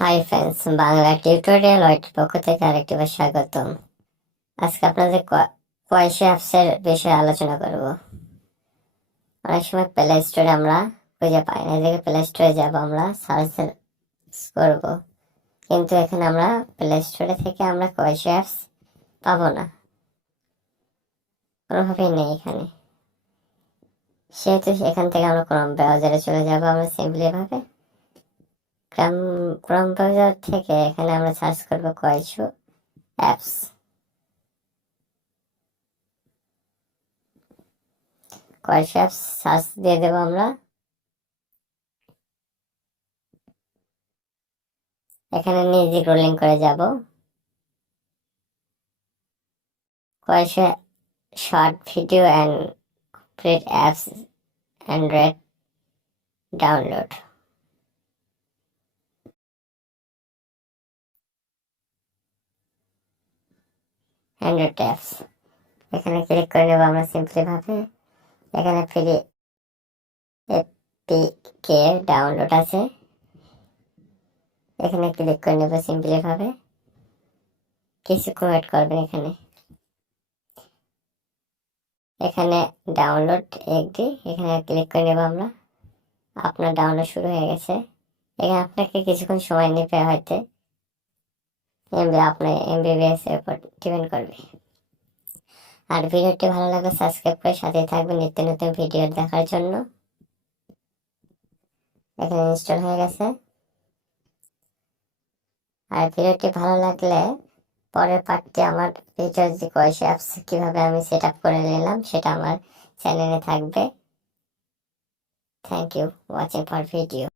Hi friends, Bangla tutorial ওয়াইটির পক্ষ থেকে আরেকটিবার স্বাগতম। আজকে আপনাদের কোয়াইশো অ্যাপসের বিষয়ে আলোচনা করব। অনেক সময় প্লে স্টোরে আমরা খুঁজে পাই না, এদিকে প্লে স্টোরে যাব, আমরা সার্চ করব, কিন্তু এখানে আমরা প্লে স্টোরে থেকে আমরা কোয়াইশো অ্যাপস পাবো না, কোনোভাবেই নেই এখানে। সেহেতু এখান থেকে আমরা ক্রোম ব্রাউজারে চলে যাব। আমরা সিম্পলি ভাবে ক্রোম ব্রাউজার থেকে এখানে আমরা সার্চ করব কোয়াইশো অ্যাপস। কোয়াইশো অ্যাপস সার্চ দিয়ে দেবো আমরা। এখানে নিজে রোলিং করে যাব। কোয়াইশো short video and create apps Android download. Android apps এখানে ক্লিক করে নেব আমরা সিম্পলি ভাবে। এখানে ফ্রি এপিকে ডাউনলোড আছে, এখানে ক্লিক করে নেব সিম্পলি ভাবে। কিছুক্ষণ ওয়েট করবেন। এখানে ডাউনলোড এগডি, এখানে ক্লিক করে নেব আমরা। আপনার ডাউনলোড শুরু হয়ে গেছে। এখানে আপনাকে কিছুক্ষণ সময় নেবে, হয়তো আপনার এমবিবিএস এর উপর ডিপেন্ড করবে। আর ভিডিওটি ভালো লাগলে সাবস্ক্রাইব করে সাথে থাকবেন নিত্য নতুন ভিডিও দেখার জন্য। এখানে ইনস্টল হয়ে গেছে। আর ভিডিওটি ভালো লাগলে পরের পার্টটি আমার ভিডিও যে কোয়াইশো অ্যাপস কিভাবে আমি সেট আপ করে নিলাম সেটা আমার চ্যানেলে থাকবে। Thank you watching for video.